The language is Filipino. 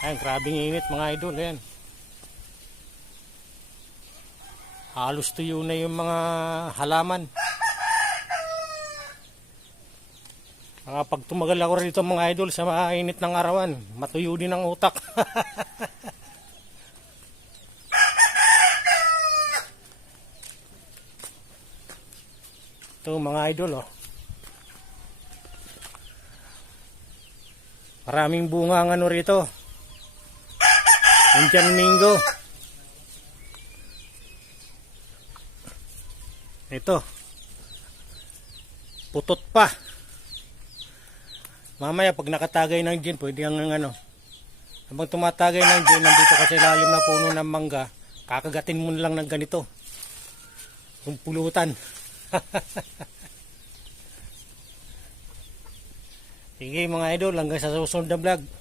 Ayan, grabing init mga idol. Ayan. Halos tuyo na yung mga halaman. Pag tumagal ako rito mga idol sa mainit ng arawan, matuyo din ang utak. Ito mga idol, oh. Maraming bunga ang ano rito. Indian Mingo. Ito. Putot pa. Mamaya pag nakatagay ng gin, pwede ang ano. Habang tumatagay ng gin, nandito kasi lalim na puno ng mangga, kakagatin mo lang ng ganito. Yung pulutan. Sige mga idol, hanggang sa susunod na vlog.